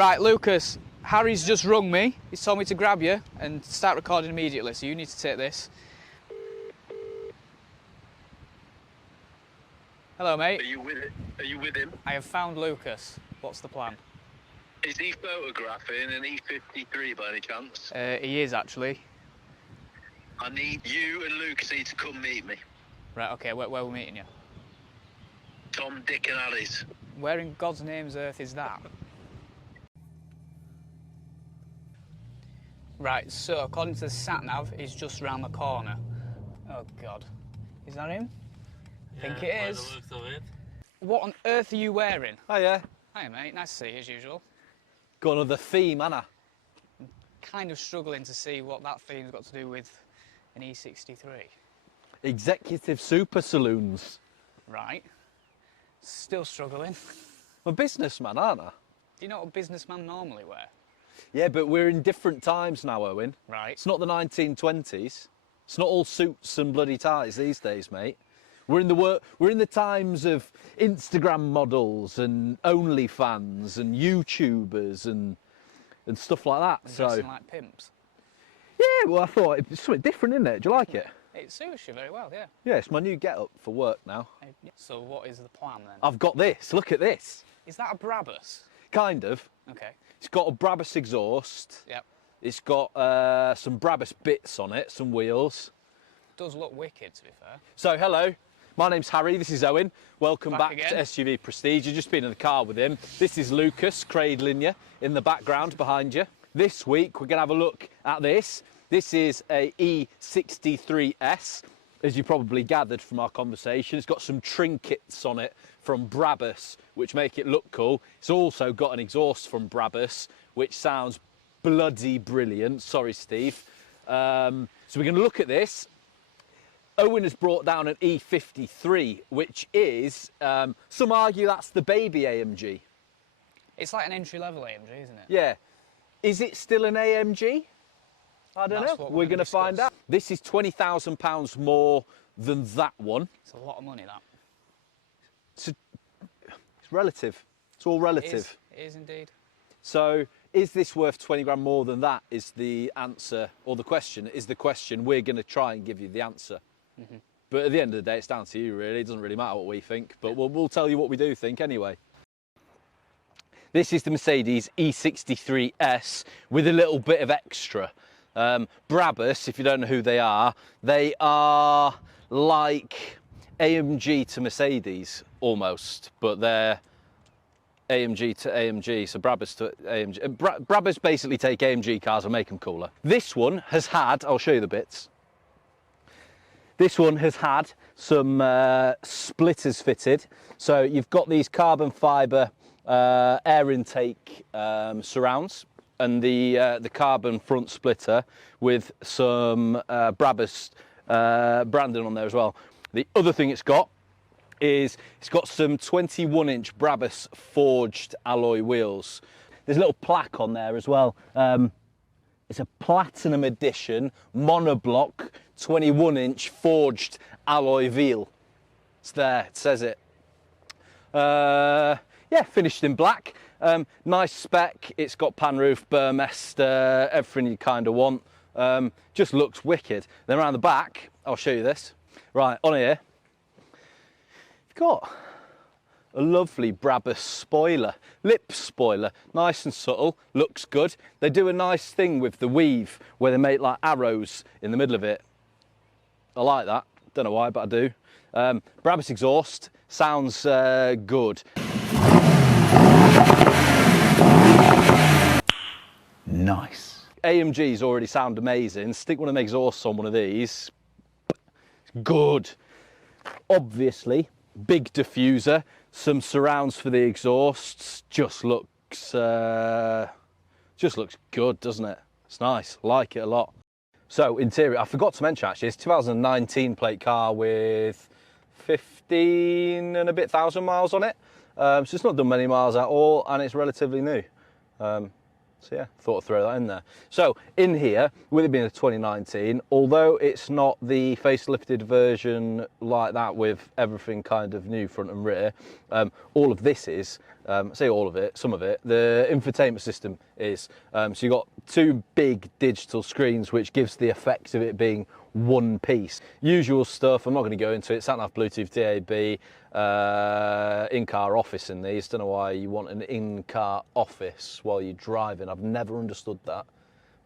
Right, Lucas, Harry's just rung me. He's told me to grab you and start recording immediately, so you need to take this. Hello, mate. Are you with him? I have found Lucas. What's the plan? Is he photographing an E53 by any chance? He is, actually. I need you and Lucas to come meet me. Right, okay, where are we meeting you? Tom, Dick and Alice. Where in God's name's earth is that? Right, so according to the sat-nav, he's just round the corner. Oh, God. Is that him? I think it is. By the looks of it. What on earth are you wearing? Hiya. Hi, mate. Nice to see you, as usual. Got another theme, Anna. Kind of struggling to see what that theme's got to do with an E63. Executive super saloons. Right. Still struggling. I'm a businessman, aren't I? Do you know what a businessman normally wear? Yeah, but we're in different times now, Owen. Right. It's not the 1920s. It's not all suits and bloody ties these days, mate. We're in the times of Instagram models and OnlyFans and YouTubers and stuff like that. And so dressing like pimps. yeah, well, I thought it was something different, isn't it? Do you like it? It suits you very well, yeah. Yeah, it's my new get-up for work now. So what is the plan then? I've got this. Look at this. Is that a Brabus? Kind of. Okay. It's got a Brabus exhaust. Yep. It's got some Brabus bits on it, some wheels. Does look wicked, to be fair. So, hello, my name's Harry, this is Owen. Welcome back again. to SUV Prestige. You've just been in the car with him. This is Lucas cradling you in the background behind you. This week, we're going to have a look at this. This is a E63S, as you probably gathered from our conversation. It's got some trinkets on it from Brabus, which make it look cool. It's also got an exhaust from Brabus, which sounds bloody brilliant. Sorry, Steve. So we're going to look at this. Owen has brought down an E53, which is, some argue that's the baby AMG. It's like an entry-level AMG, isn't it? Yeah. Is it still an AMG? I don't know. We're going to find out. This is £20,000 more than that one. It's a lot of money, that. It's relative. It's all relative. It is indeed. So, is this worth 20 grand more than that? Is the answer, or the question, is the question. We're going to try and give you the answer. Mm-hmm. But at the end of the day, it's down to you, really. It doesn't really matter what we think, but we'll tell you what we do think anyway. This is the Mercedes E63S with a little bit of extra. Brabus, if you don't know who they are like AMG to Mercedes almost, but they're AMG to AMG, so Brabus to AMG. Brabus basically take AMG cars and make them cooler. This one has had, I'll show you the bits. This one has had some splitters fitted. So you've got these carbon fibre air intake surrounds and the carbon front splitter with some Brabus branding on there as well. The other thing it's got is it's got some 21-inch Brabus forged alloy wheels. There's a little plaque on there as well. It's a platinum edition monoblock 21-inch forged alloy wheel. It's there, it says it. Yeah, finished in black. Nice spec. It's got pan roof, Burmester, everything you kind of want. Just looks wicked. Then around the back, I'll show you this. Right, on here, you've got a lovely Brabus spoiler, lip spoiler, nice and subtle, looks good. They do a nice thing with the weave where they make like arrows in the middle of it. I like that, don't know why, but I do. Brabus exhaust, sounds good. Nice. AMGs already sound amazing. Stick one of them exhausts on one of these. Good. Obviously, big diffuser, some surrounds for the exhausts. Just looks good, doesn't it? It's nice. Like it a lot. So interior, I forgot to mention actually, it's 2019 plate car with 15 and a bit thousand miles on it. So it's not done many miles at all, and it's relatively new. So yeah, thought I'd throw that in there. So in here, with it being a 2019, although it's not the facelifted version like that with everything kind of new front and rear, all of this is say all of it, some of it. The infotainment system is, so you've got two big digital screens, which gives the effect of it being one piece. Usual stuff, I'm not going to go into it, sat-nav, Bluetooth, DAB, in-car office in these. Don't know why you want an in-car office while you're driving. I've never understood that.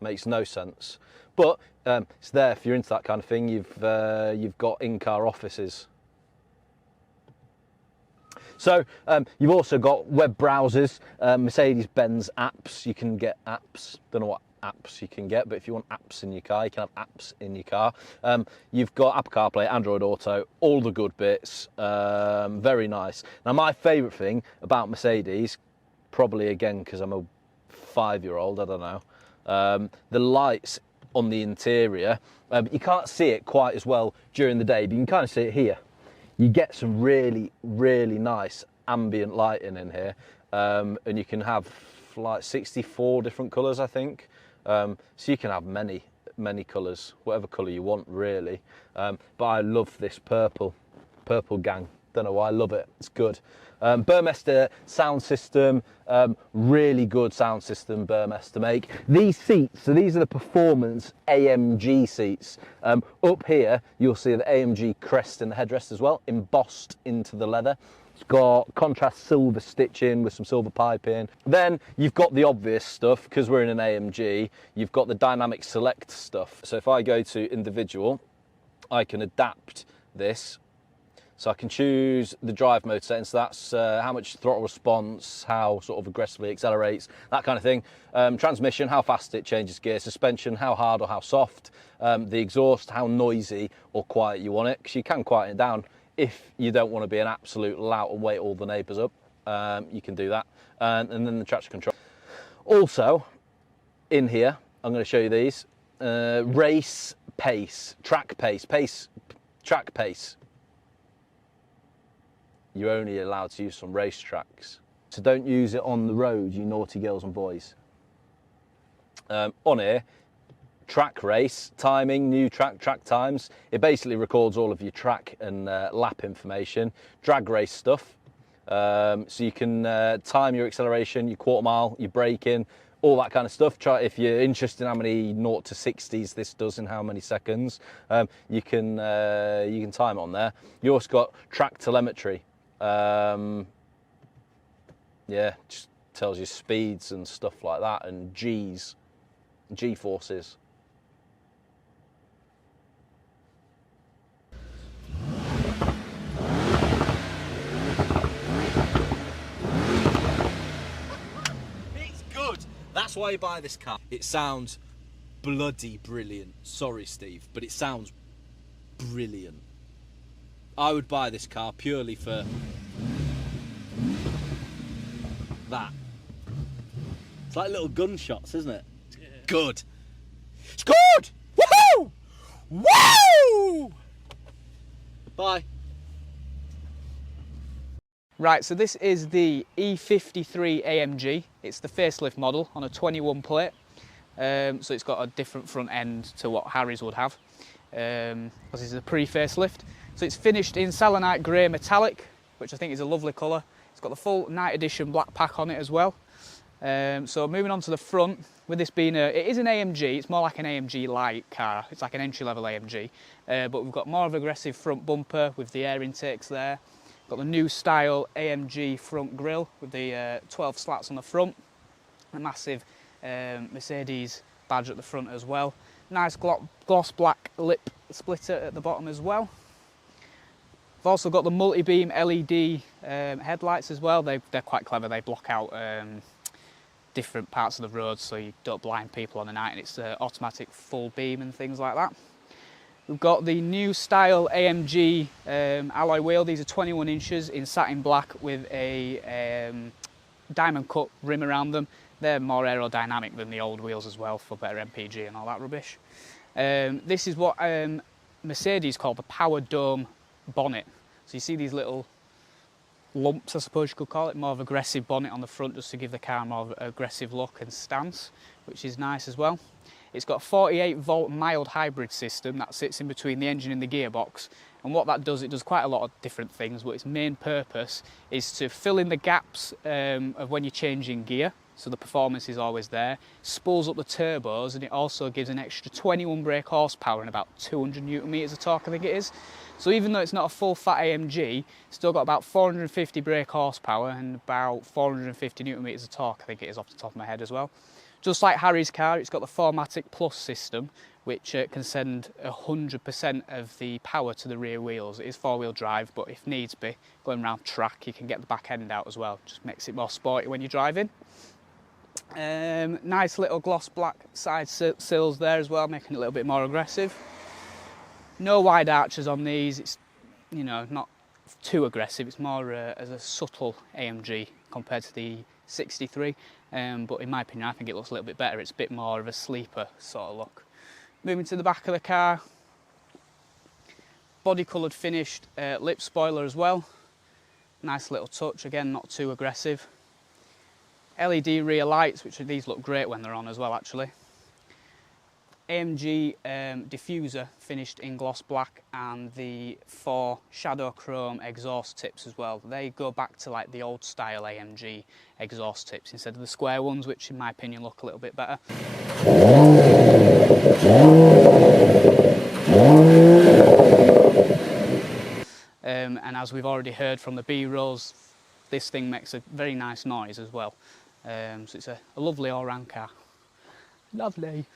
Makes no sense. But it's there if you're into that kind of thing. You've got in-car offices. So you've also got web browsers, Mercedes-Benz apps. You can get apps. Don't know what apps you can get, but if you want apps in your car, you can have apps in your car. You've got Apple CarPlay, Android Auto, all the good bits. Very nice. Now, my favourite thing about Mercedes, probably again because I'm a 5-year-old, I don't know, the lights on the interior. You can't see it quite as well during the day, but you can kind of see it here. You get some really, really nice ambient lighting in here, and you can have like 64 different colours, I think. So you can have many colours, whatever colour you want, really. But I love this purple gang. Don't know why, I love it. It's good. Burmester sound system, really good sound system Burmester make. These seats, so these are the performance AMG seats. Up here you'll see the AMG crest in the headrest as well, embossed into the leather. It's got contrast silver stitching with some silver piping. Then you've got the obvious stuff, because we're in an AMG, you've got the dynamic select stuff. So if I go to individual, I can adapt this. So I can choose the drive mode settings, so that's how much throttle response, how sort of aggressively it accelerates, that kind of thing. Transmission, how fast it changes gear. Suspension, how hard or how soft. The exhaust, how noisy or quiet you want it, because you can quieten it down if you don't want to be an absolute lout and wake all the neighbours up. You can do that. And then the traction control. Also, in here, I'm going to show you these. Race pace, track pace, track pace. You're only allowed to use some race tracks. So don't use it on the road, you naughty girls and boys. On here, track race, timing, new track times. It basically records all of your track and lap information. Drag race stuff. So you can time your acceleration, your quarter mile, your braking, all that kind of stuff. Try, if you're interested in how many 0 to 60s this does in how many seconds, you can time it on there. You also got track telemetry. Yeah, just tells you speeds and stuff like that, and G-forces. It's good. That's why you buy this car. It sounds bloody brilliant. Sorry, Steve, but it sounds brilliant. I would buy this car purely for that. It's like little gunshots, isn't it? Yeah. Good. It's good! Woohoo! Woo! Bye. Right, so this is the E53 AMG. It's the facelift model on a 21 plate. So it's got a different front end to what Harry's would have. Because this is a pre-facelift. So it's finished in selenite grey metallic, which I think is a lovely colour. It's got the full night edition black pack on it as well. So moving on to the front, with this being it is an AMG, it's more like an AMG light car. It's like an entry-level AMG, but we've got more of an aggressive front bumper with the air intakes there. Got the new style AMG front grille with the 12 slats on the front, a massive Mercedes badge at the front as well. Nice gloss black lip splitter at the bottom as well. I've also got the multi-beam LED headlights as well. They're quite clever. They block out different parts of the road so you don't blind people on the night, and it's automatic full beam and things like that. We've got the new style AMG alloy wheel. These are 21 inches in satin black with a diamond cut rim around them. They're more aerodynamic than the old wheels as well for better MPG and all that rubbish. This is what Mercedes call the Power Dome bonnet. So you see these little lumps, I suppose you could call it, more of aggressive bonnet on the front just to give the car more of an aggressive look and stance, which is nice as well. It's got a 48 volt mild hybrid system that sits in between the engine and the gearbox. And what that does, it does quite a lot of different things, but its main purpose is to fill in the gaps of when you're changing gear, so the performance is always there, spools up the turbos, and it also gives an extra 21 brake horsepower and about 200 newton meters of torque, I think it is. So even though it's not a full fat AMG, it's still got about 450 brake horsepower and about 450 newton meters of torque, I think it is off the top of my head as well. Just like Harry's car, it's got the 4MATIC Plus system, which can send 100% of the power to the rear wheels. It is four-wheel drive, but if needs be, going around track, you can get the back end out as well. Just makes it more sporty when you're driving. Nice little gloss black side sills there as well, making it a little bit more aggressive. No wide arches on these. It's, you know, not too aggressive. It's more as a subtle AMG compared to the 63. But in my opinion, I think it looks a little bit better. It's a bit more of a sleeper sort of look. Moving to the back of the car, body coloured finished lip spoiler as well. Nice little touch, again not too aggressive. LED rear lights, which these look great when they're on as well actually. AMG diffuser finished in gloss black, and the 4 shadow chrome exhaust tips as well. They go back to like the old style AMG exhaust tips instead of the square ones, which in my opinion look a little bit better. And as we've already heard from the B-rolls, this thing makes a very nice noise as well. So it's a lovely all-round car. Lovely.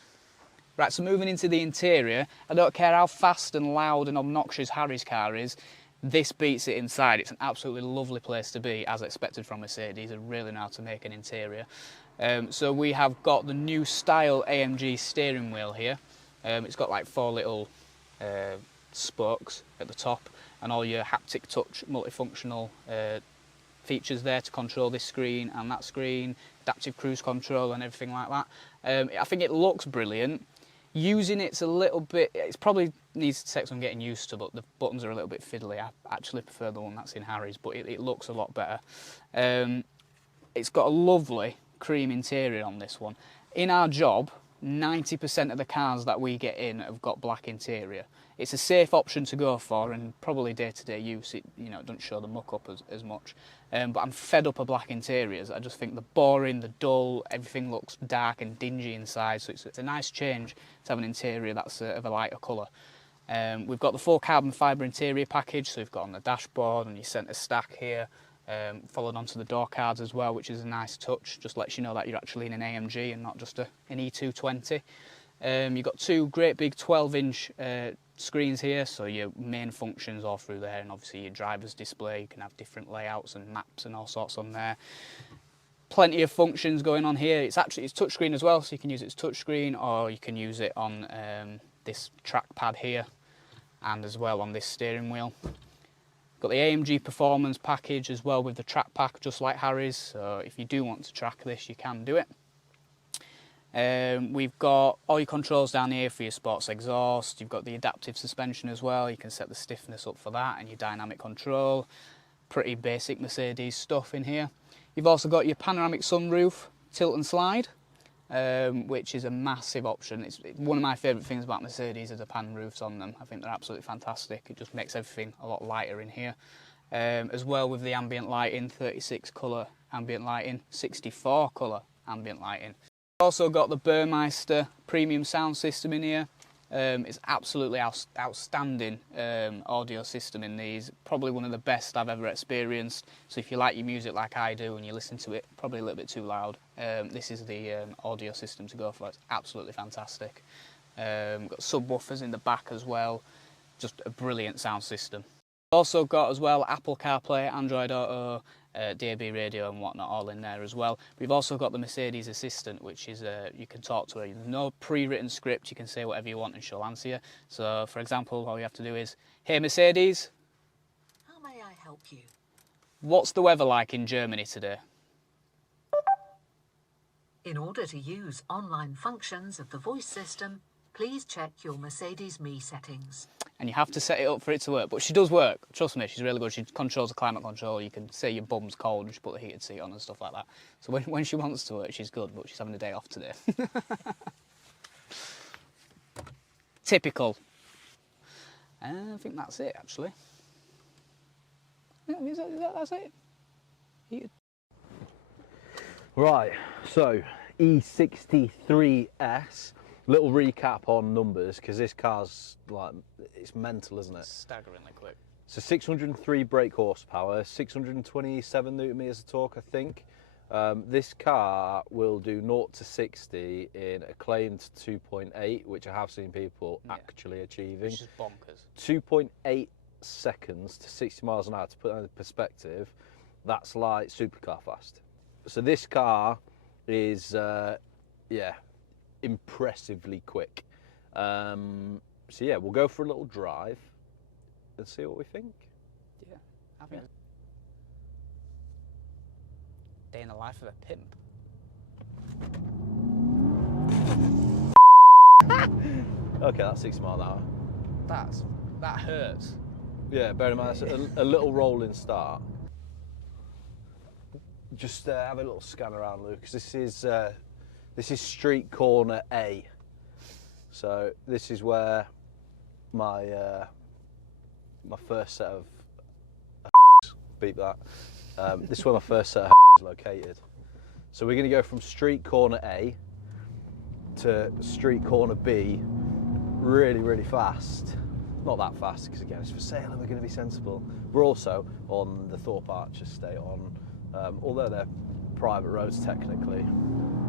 Right, so moving into the interior, I don't care how fast and loud and obnoxious Harry's car is, this beats it inside. It's an absolutely lovely place to be, as expected from Mercedes. They really know how to make an interior. So we have got the new style AMG steering wheel here. It's got like 4 little spokes at the top, and all your haptic touch multifunctional features there to control this screen and that screen, adaptive cruise control and everything like that. I think it looks brilliant. Using it's a little bit, it's probably needs to take some getting used to, but the buttons are a little bit fiddly. I actually prefer the one that's in Harry's, but it looks a lot better. It's got a lovely cream interior on this one. In our job, 90% of the cars that we get in have got black interior. It's a safe option to go for, and probably day-to-day use, it, you know, doesn't show the muck up as much. But I'm fed up of black interiors. I just think the boring, the dull, everything looks dark and dingy inside, so it's a nice change to have an interior that's of a lighter colour. We've got the full carbon fibre interior package, so we've got on the dashboard and your centre stack here, followed onto the door cards as well, which is a nice touch. Just lets you know that you're actually in an AMG and not just an E220. You've got 2 great big 12-inch screens here, so your main functions all through there, and obviously your driver's display. You can have different layouts and maps and all sorts on there. Plenty of functions going on here. It's touchscreen as well, so you can use it as touchscreen, or you can use it on this trackpad here, and as well on this steering wheel. Got the AMG Performance package as well with the track pack, just like Harry's, so if you do want to track this, you can do it. We've got all your controls down here for your sports exhaust. You've got the adaptive suspension as well. You can set the stiffness up for that, and your dynamic control. Pretty basic Mercedes stuff in here. You've also got your panoramic sunroof, tilt and slide, which is a massive option. It's one of my favourite things about Mercedes is the pan roofs on them. I think they're absolutely fantastic. It just makes everything a lot lighter in here. As well with the ambient lighting, 36 colour ambient lighting, 64 colour ambient lighting. Also got the Burmeister premium sound system in here. It's absolutely outstanding audio system in these. Probably one of the best I've ever experienced. So if you like your music like I do and you listen to it probably a little bit too loud, this is the audio system to go for. It's absolutely fantastic. Got subwoofers in the back as well. Just a brilliant sound system. Also got as well Apple CarPlay, Android Auto, DAB radio and whatnot all in there as well. We've also got the Mercedes Assistant, which is you can talk to her. There's no pre-written script, you can say whatever you want and she'll answer you. So for example, all you have to do is, "Hey Mercedes, how may I help you? What's the weather like in Germany today?" In order to use online functions of the voice system, please check your Mercedes Me settings. And you have to set it up for it to work, but she does work. Trust me, she's really good. She controls the climate control. You can say your bum's cold and she put the heated seat on and stuff like that. So when she wants to work, she's good, but she's having a day off today. Typical. I think that's it, actually. Yeah, that's it? Right, so E63S. Little recap on numbers, because this car's like, it's mental, isn't it? Staggeringly quick. So 603 brake horsepower, 627 newton meters of torque, I think. This car will do 0 to 60 in a claimed 2.8, which I have seen people actually achieving. Which is bonkers. 2.8 seconds to 60 miles an hour. To put that in perspective, that's like supercar fast. So this car is, yeah, impressively quick. So yeah, we'll go for a little drive and see what we think. Yeah, I think day in the life of a pimp. Okay, that's 60 miles an hour. That hurts. Yeah, bear in mind it's a little rolling start. Just have a little scan around, Lucas. This is street corner A. So this is where my my first set of beep that. This is where my first set of is located. So we're going to go from street corner A to street corner B really, really fast. Not that fast, because again it's for sale and we're going to be sensible. We're also on the Thorpe Arch estate, although they're private roads technically,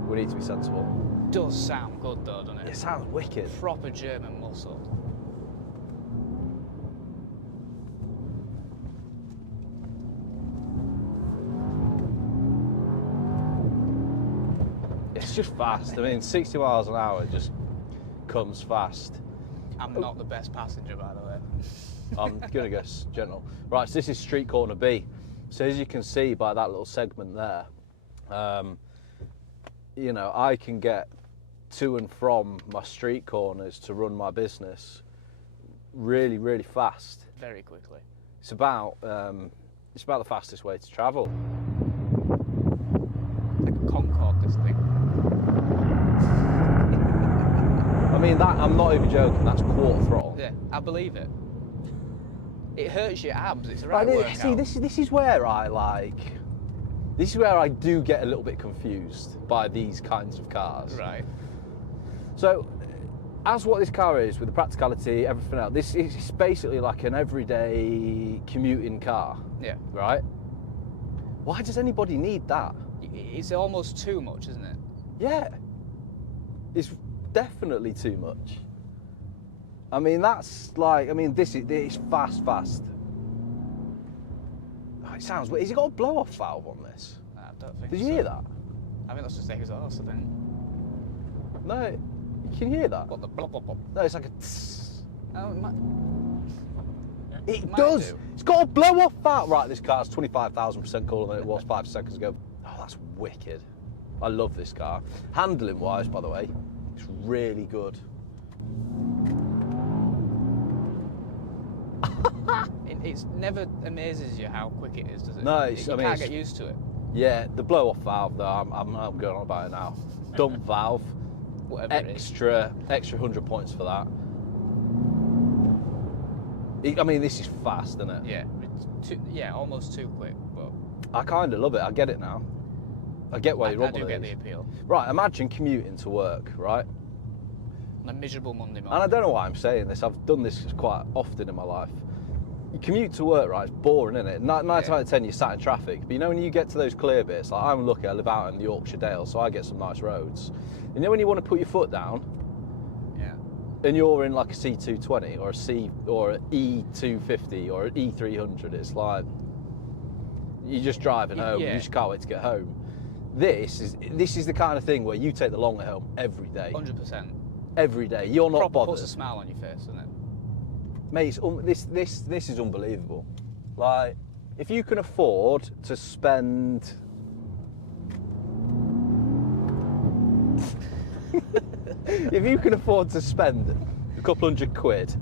we need to be sensible. Does sound good though, doesn't it? It sounds wicked. Proper German muscle. It's just fast. I mean, 60 miles an hour just comes fast. I'm not the best passenger, by the way. I'm gonna go gentle. Right, so this is street corner B. So as you can see by that little segment there, you know, I can get to and from my street corners to run my business really, really fast. Very quickly. It's about the fastest way to travel. Like a Concorde, this thing. I mean, I'm not even joking, that's quarter throttle. Yeah, I believe it. It hurts your abs, it's the right workout. See, this is where I do get a little bit confused by these kinds of cars. Right. So, as what this car is, with the practicality, everything else, this is basically like an everyday commuting car. Yeah. Right? Why does anybody need that? It's almost too much, isn't it? Yeah. It's definitely too much. I mean, that's like, it's fast. Oh, it sounds weird. Has it got a blow-off valve on this? I don't think Did you so. hear that? I think that's just exhaust, I think. No, you can hear that. What, the blop, blop, blop? No, it's like a tss. Oh, it might... It might does. do. It's got a blow-off valve. Right, this car's 25,000% cooler than it was 5 seconds ago. Oh, that's wicked. I love this car. Handling-wise, by the way, it's really good. It never amazes you how quick it is, does it? No, you can't get used to it. Yeah, the blow-off valve, though, I'm going on about it now. Dump valve, Whatever it is. extra 100 points for that. I mean, this is fast, isn't it? Yeah, almost too quick, but... I kind of love it. I get it now. I get why you're on I do one get of the these. appeal. Right, imagine commuting to work, right? On a miserable Monday morning. And I don't know why I'm saying this. I've done this quite often in my life. You commute to work, right? It's boring, isn't it? 9 times out of 10, you're sat in traffic. But you know, when you get to those clear bits, like I'm lucky, I live out in the Yorkshire Dales, so I get some nice roads. You know, when you want to put your foot down, Yeah. and you're in like a C220 or an E250 or an E300, it's like you're just driving home. Yeah. You just can't wait to get home. This is the kind of thing where you take the long way home every day. 100%. Every day. You're not bothered. Puts a smile on your face, doesn't it? Mate, this is unbelievable. Like, if you can afford to spend if you can afford to spend a couple $100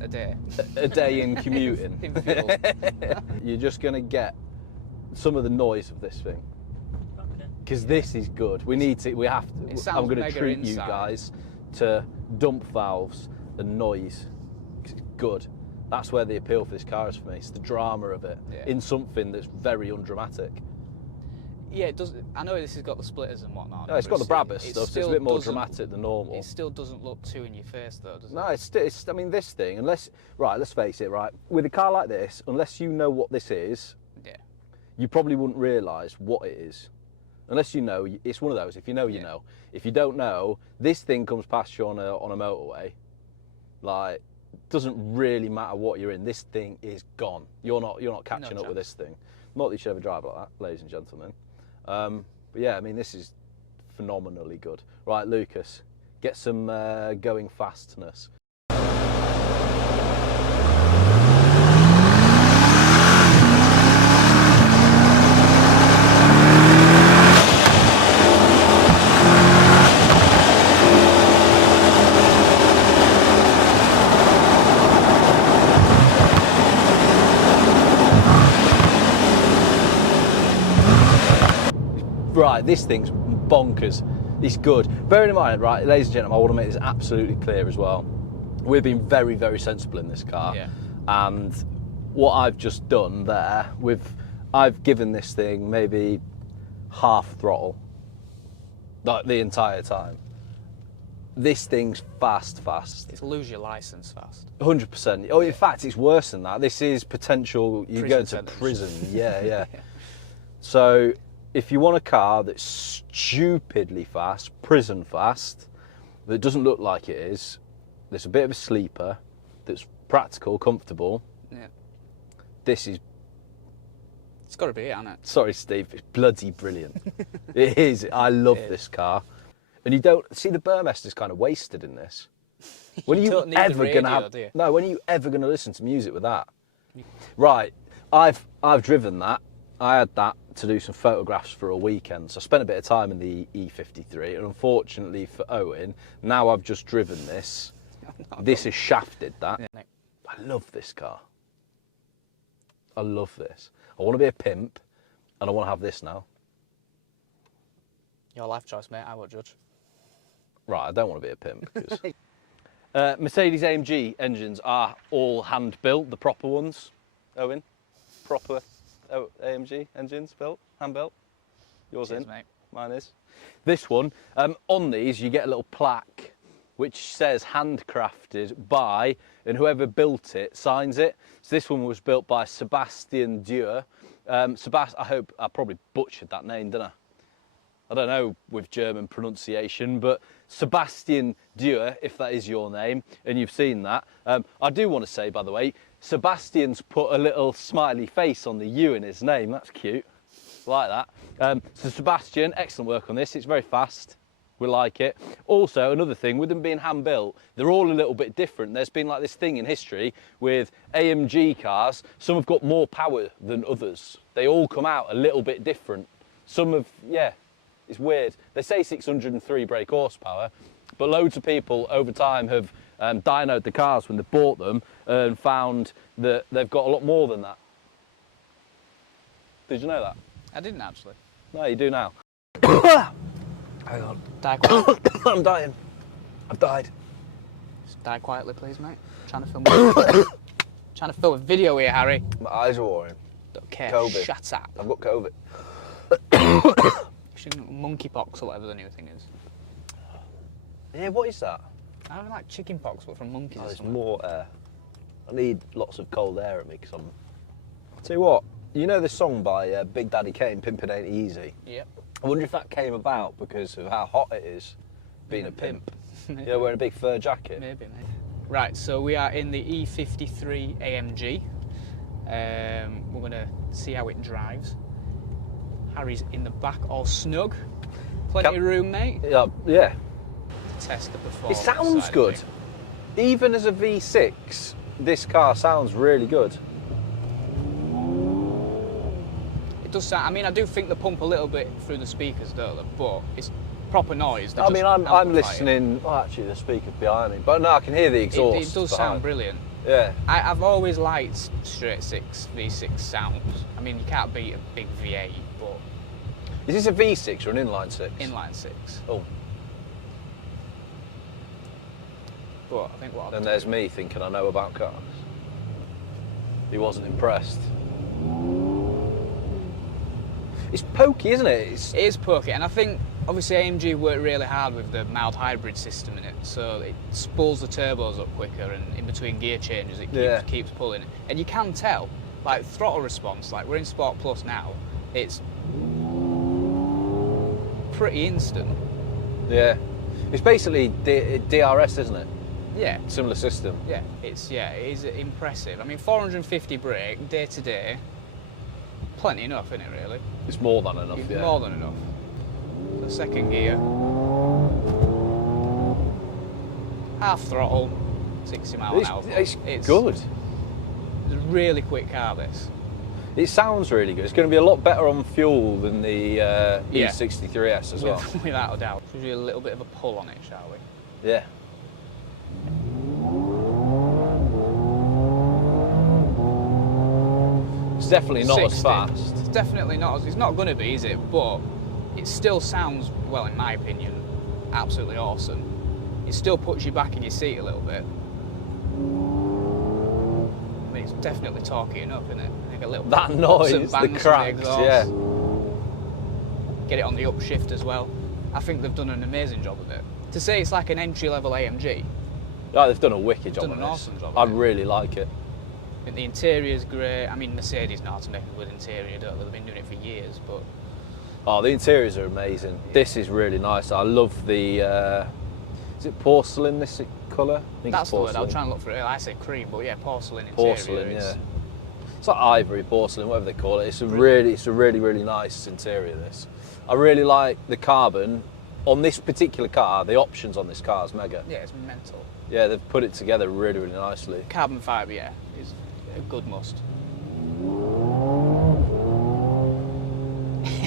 A day. a day in commuting, In fuel. you're just gonna get some of the noise of this thing. Because this is good. We have to. It sounds I'm going to mega treat you inside. guys to dump valves and noise. It's good. That's where the appeal for this car is for me. It's the drama of it in something that's very undramatic. Yeah, it does. I know this has got the splitters and whatnot. No, it's got the Brabus stuff, so it's a bit more dramatic than normal. It still doesn't look too in your face, though, does it? No, it's I mean, this thing, unless, right, let's face it, right, with a car like this, unless you know what this is, you probably wouldn't realise what it is. Unless you know, it's one of those, if you know, you know. If you don't know, this thing comes past you on a motorway, like, doesn't really matter what you're in, this thing is gone. You're not catching up with this thing. Not that you should ever drive like that, ladies and gentlemen. But yeah, I mean, this is phenomenally good. Right, Lucas, get some going fastness. Right, this thing's bonkers. It's good. Bearing in mind, right, ladies and gentlemen, I want to make this absolutely clear as well. We've been very, very sensible in this car. And what I've just done there, I've given this thing maybe half throttle, like the entire time. This thing's fast. It's lose your licence fast. 100%. Oh, in fact, it's worse than that. This is potential, you go to prison. Yeah. So, if you want a car that's stupidly fast, prison fast, that doesn't look like it is, that's a bit of a sleeper, that's practical, comfortable, this is... It's got to be it, hasn't it? Sorry, Steve, it's bloody brilliant. It is. I love this car. And you don't... See, the Burmester's kind of wasted in this. When are you ever going to have... No, when are you ever going to listen to music with that? Right, I've driven that. I had that to do some photographs for a weekend, so I spent a bit of time in the E53, and unfortunately for Owen, now I've just driven this. This has shafted that. I love this car. I love this. I want to be a pimp, and I want to have this now. Your life choice, mate. I won't judge. Right, I don't want to be a pimp. Mercedes AMG engines are all hand-built, the proper ones. Owen, proper AMG engines built, hand-built. Yours in, mate. Mine is. This one, on these you get a little plaque which says handcrafted by, and whoever built it signs it. So this one was built by Sebastian Dürr. I hope I probably butchered that name, didn't I? I don't know with German pronunciation, but Sebastian Dürr, if that is your name, and you've seen that. I do want to say, by the way, Sebastian's put a little smiley face on the U in his name. That's cute. Like that. So Sebastian, excellent work on this. It's very fast. We like it. Also, another thing, with them being hand-built, they're all a little bit different. There's been like this thing in history with AMG cars. Some have got more power than others. They all come out a little bit different. Some have, yeah, it's weird. They say 603 brake horsepower, but loads of people over time have dynoed the cars when they bought them and found that they've got a lot more than that. Did you know that? I didn't actually. No, you do now. Hang on. Die quietly. I'm dying. I've died. Just die quietly, please, mate. Trying to film. Trying to film a video here, Harry. My eyes are watering. Don't care. COVID. Shut up. I've got COVID. Monkeypox or whatever the new thing is. Yeah, what is that? I don't like chickenpox, but from monkeys. Oh, there's more air. I need lots of cold air at me because I'm... I'll tell you what, you know this song by Big Daddy Kane, Pimpin' Ain't Easy? Yep. I wonder if that came about because of how hot it is being a pimp. Yeah, wearing a big fur jacket. Maybe, mate. Right, so we are in the E53 AMG. We're going to see how it drives. Harry's in the back, all snug. Plenty of room, mate. Yeah. Test the performance. It sounds good. Even as a V6, this car sounds really good. It does sound, I mean, I do think they pump a little bit through the speakers, don't they? But it's proper noise. I mean, I'm listening. Oh, actually, the speaker's behind me, but no, I can hear the exhaust. It does sound brilliant. Yeah. I've always liked straight six V6 sounds. I mean, you can't beat a big V8, but. Is this a V6 or an inline six? Inline six. Oh. But I think what And there's me thinking I know about cars. He wasn't impressed. It's pokey, isn't it? it is pokey, and I think obviously AMG worked really hard with the mild hybrid system in it, so it spools the turbos up quicker, and in between gear changes it keeps pulling. And you can tell, like throttle response, like we're in Sport Plus now, it's pretty instant. Yeah. It's basically DRS, isn't it? Yeah. Similar system. Yeah, it is impressive. I mean, 450 brake, day to day, plenty enough, isn't it, really? It's more than enough, yeah. More than enough. The second gear. Half throttle, 60 mile an hour. It's good. It's a really quick car, this. It sounds really good. It's going to be a lot better on fuel than the E63S as well. Without a doubt. Gives you a little bit of a pull on it, shall we? Yeah. It's definitely not 60. as fast. It's definitely not. It's not going to be, is it? But it still sounds, well, in my opinion, absolutely awesome. It still puts you back in your seat a little bit. I mean, it's definitely torquey enough, isn't it? I think a little that noise, the cracks, yeah. Get it on the upshift as well. I think they've done an amazing job of it. To say it's like an entry-level AMG. Yeah, they've done a wicked job. Done an awesome job. I really like it. I think the interior's great. I mean, Mercedes know how to make a good interior, don't they? They've been doing it for years, but... Oh, the interiors are amazing. Yeah. This is really nice. I love the... is it porcelain, this colour? That's the word. I was trying to look for it. I say cream, but yeah, porcelain interior. Porcelain, yeah. It's like ivory, porcelain, whatever they call it. It's a really nice interior, this. I really like the carbon. On this particular car, the options on this car is mega. Yeah, it's mental. Yeah, they've put it together really nicely. Carbon fibre, yeah, is a good must.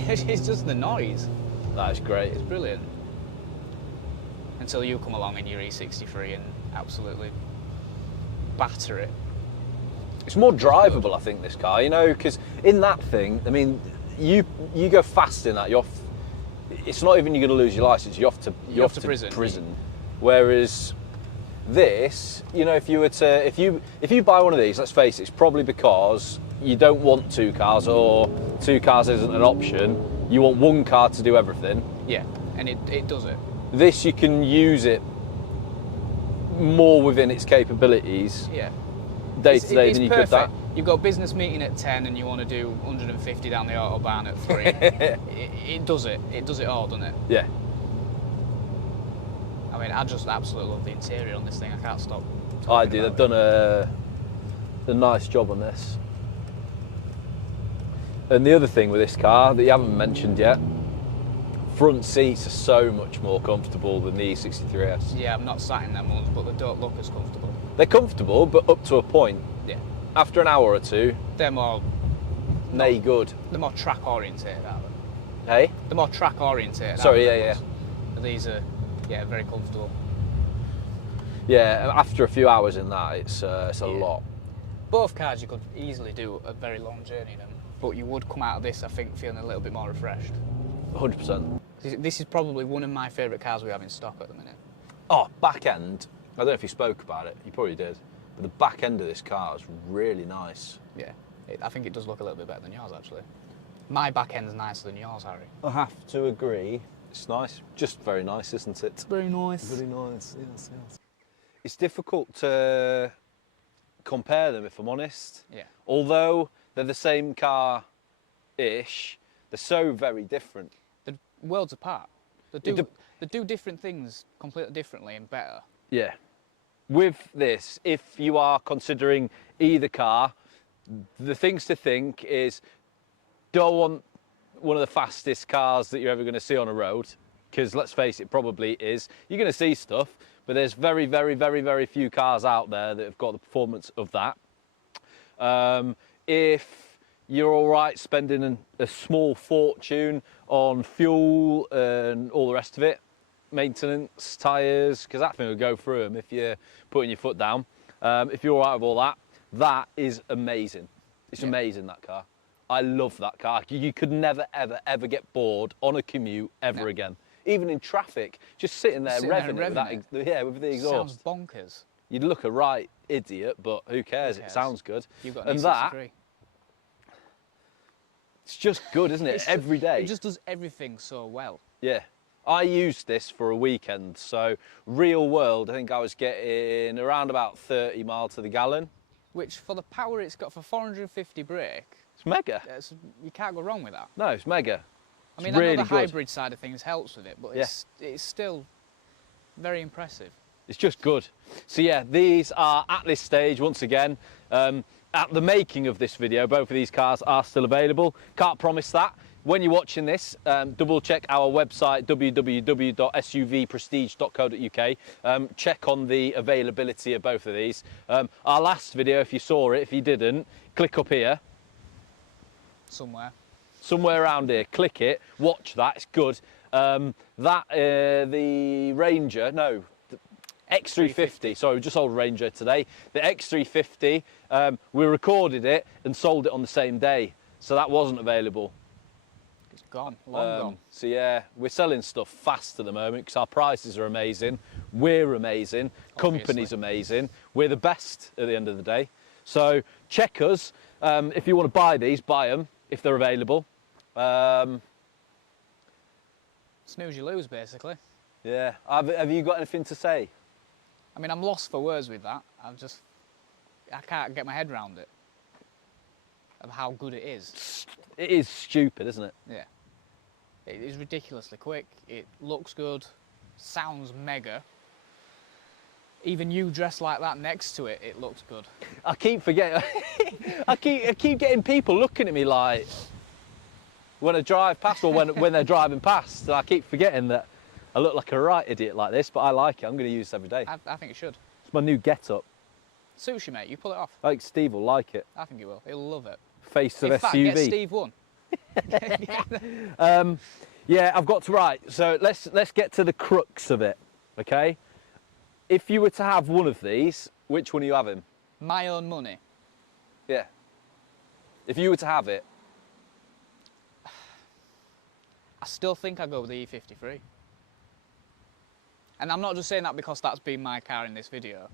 It's just the noise. That is great. It's brilliant. Until you come along in your E63 and absolutely batter it. It's more drivable, I think, this car, you know, because in that thing, I mean, you go fast in that, it's not even you're going to lose your licence, you're off to prison. Whereas this, you know, if you buy one of these, let's face it, it's probably because you don't want two cars, or two cars isn't an option. You want one car to do everything. Yeah, and it does it. This, you can use it more within its capabilities. Yeah. Day to day than you could that. You've got a business meeting at 10 and you want to do 150 down the autobahn at 3. it does it. It does it all, doesn't it? Yeah. I mean, I just absolutely love the interior on this thing. I can't stop. I do. They've done a nice job on this. And the other thing with this car that you haven't mentioned yet, front seats are so much more comfortable than the E63S. Yeah, I'm not sat in them ones, but they don't look as comfortable. They're comfortable, but up to a point. Yeah. After an hour or two, they're more... Nay good. They're more track orientated, aren't they? Hey? They're more track orientated. Sorry, yeah. These are, yeah, very comfortable. Yeah, after a few hours in that, it's a lot. Both cars you could easily do a very long journey in them, but you would come out of this, I think, feeling a little bit more refreshed. 100%. This is probably one of my favourite cars we have in stock at the minute. Oh, back end. I don't know if you spoke about it. You probably did. But the back end of this car is really nice. Yeah, I think it does look a little bit better than yours, actually. My back end's nicer than yours, Harry. I have to agree. It's nice. Just very nice, isn't it? Very nice. Very nice, yes. It's difficult to compare them, if I'm honest. Yeah. Although they're the same car-ish, they're so very different. They're worlds apart. They do different things completely differently and better. Yeah. With this, if you are considering either car, the things to think is, don't want one of the fastest cars that you're ever going to see on a road, because let's face it, probably is. You're going to see stuff, but there's very few cars out there that have got the performance of that. If you're all right spending a small fortune on fuel and all the rest of it, maintenance, tyres, because that thing will go through them if you're putting your foot down. If you're all right with all that, that is amazing. It's amazing, that car. I love that car. You could never, ever get bored on a commute ever again. even in traffic, just sitting there revving it with the exhaust. Sounds bonkers. You'd look a right idiot, but who cares? It sounds good. You've got an E63. It's just good, isn't it? Every day. It just does everything so well. Yeah. I used this for a weekend, so real world, I think I was getting around about 30 miles to the gallon. Which, for the power it's got for 450 brake, it's mega. You can't go wrong with that. No, it's mega. I mean, really I know the good. hybrid side of things helps with it, but it's still very impressive. It's just good. So yeah, these are at this stage, once again, at the making of this video, both of these cars are still available. Can't promise that. When you're watching this, double check our website, www.suvprestige.co.uk. Check on the availability of both of these. Our last video, if you saw it, if you didn't, click up here. Somewhere around here, click it, watch that, it's good. The Ranger, no, X350, sorry, we just sold Ranger today. The X350, we recorded it and sold it on the same day, so that wasn't available. It's gone, long gone. So yeah, we're selling stuff fast at the moment because our prices are amazing, we're amazing, company's amazing, we're the best at the end of the day. So check us, if you want to buy these, buy them if they're available. Snooze you lose, basically. Yeah, have you got anything to say? I mean, I'm lost for words with that. I can't get my head around it, of how good it is. It is stupid, isn't it? Yeah. It is ridiculously quick. It looks good, sounds mega. Even you dressed like that next to it, it looks good. I keep forgetting. I keep getting people looking at me like when I drive past or when they're driving past. And I keep forgetting that I look like a right idiot like this, but I like it. I'm going to use this every day. I think you should. It's my new get-up. Suits you, mate. You pull it off. I think Steve will like it. I think he will. He'll love it. Face of In SUV. fact, get Steve one. Yeah, I've got to write. So let's get to the crux of it, okay? If you were to have one of these, which one are you having? My own money. Yeah. If you were to have it. I still think I'd go with the E53. And I'm not just saying that because that's been my car in this video.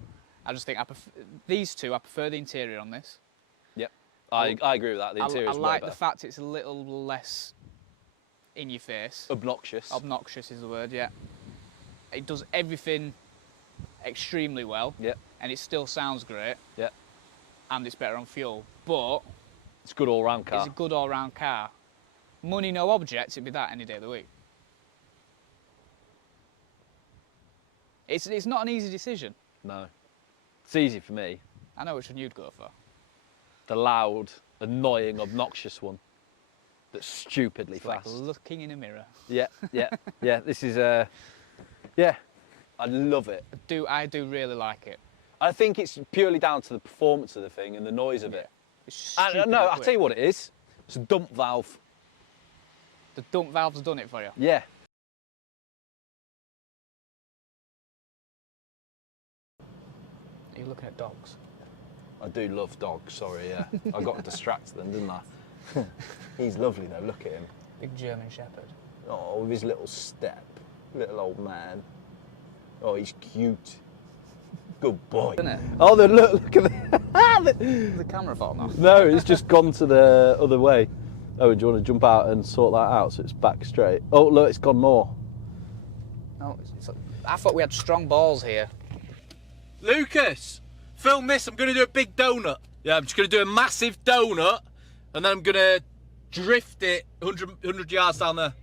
I just think these two, I prefer the interior on this. Yep, I agree with that. The interior is way like better. the fact it's a little less in your face. Obnoxious. Obnoxious is the word, yeah. It does everything extremely well. Yep. And it still sounds great. Yep. And it's better on fuel. But it's a good all-round car. It's a good all-round car. Money, no object, it'd be that any day of the week. It's not an easy decision. No. It's easy for me. I know which one you'd go for. The loud, annoying, obnoxious one. That's stupidly fast. Like looking in a mirror. Yeah, yeah, yeah. This is yeah. I love it. I do really like it. I think it's purely down to the performance of the thing and the noise of it. No, I'll tell you what it is. It's a dump valve. The dump valve's done it for you? Yeah. Are you looking at dogs? I do love dogs, sorry, yeah. I got distracted then, didn't I? He's lovely though, look at him. Big German Shepherd. Oh, with his little step. Little old man. Oh, he's cute. Good boy. Isn't it? Oh, look at the camera fault now? No, it's just gone to the other way. Oh, do you want to jump out and sort that out so it's back straight? Oh, look, it's gone more. Oh, I thought we had strong balls here. Lucas, film this. I'm going to do a big donut. Yeah, I'm just going to do a massive donut and then I'm going to drift it 100 yards down there.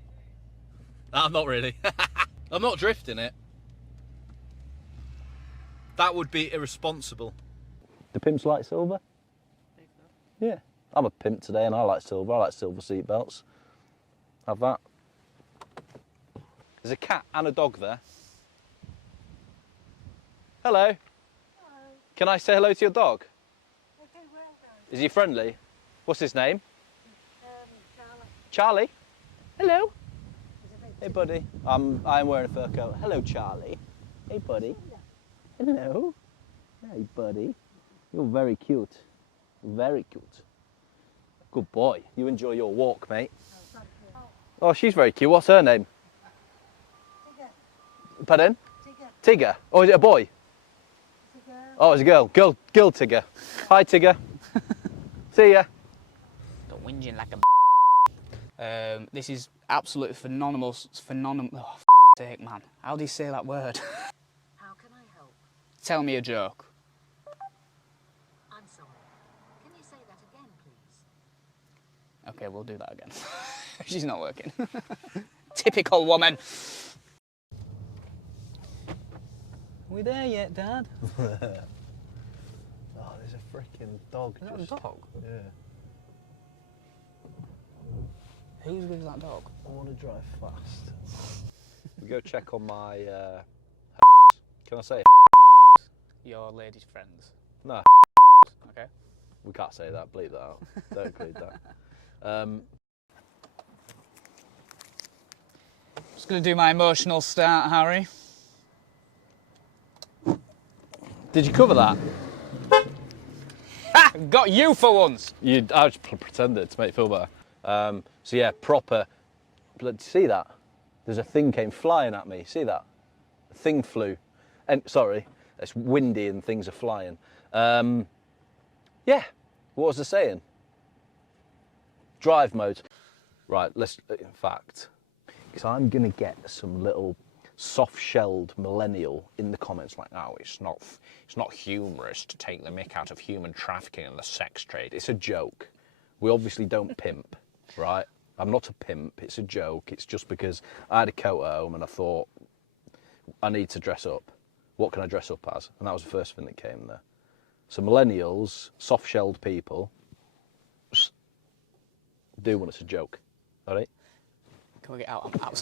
I'm not really. I'm not drifting it. That would be irresponsible. Do pimps like silver? I think so. Yeah. I'm a pimp today and I like silver. I like silver seat belts. Have that. There's a cat and a dog there. Hello. Hello. Can I say hello to your dog? Okay, where are Is he friendly? What's his name? Charlie. Charlie? Hello. Hey buddy. I'm wearing a fur coat. Hello Charlie. Hey buddy. Hello. Hey buddy. You're very cute. Very cute. Good boy. You enjoy your walk, mate. Oh, she's very cute. What's her name? Pardon? Tigger. Tigger? Or is it a boy? It's a girl. Oh, it's a girl. Girl Tigger. Hi, Tigger. See ya. Don't whinging like a this is absolutely phenomenal. Oh, sake, man. How do you say that word? How can I help? Tell me a joke. I'm sorry. Can you say that again, please? Okay, we'll do that again. She's not working. Typical woman. Are we there yet, Dad? Oh, there's a freaking dog. Is that a dog? Yeah. Who's with that dog? I want to drive fast. We go check on my. Can I say? Your lady's friends. No. Okay. We can't say that. Bleep that out. Don't include that. Just going to do my emotional start, Harry. Did you cover that? Ha! Got you for once. I just pretended to make you feel better. So yeah, proper. See that? There's a thing came flying at me. See that? A thing flew. And sorry, it's windy and things are flying. Yeah. What was I saying? Drive mode. Right. Let's. In fact, because I'm gonna get some little soft-shelled millennial in the comments like, oh, it's not humorous to take the mick out of human trafficking and the sex trade. It's a joke. We obviously don't pimp, right? I'm not a pimp. It's a joke. It's just because I had a coat at home and I thought I need to dress up. What can I dress up as? And that was the first thing that came there. So millennials, soft-shelled people, do when it's a joke, all right? Can we get out? I'm absolutely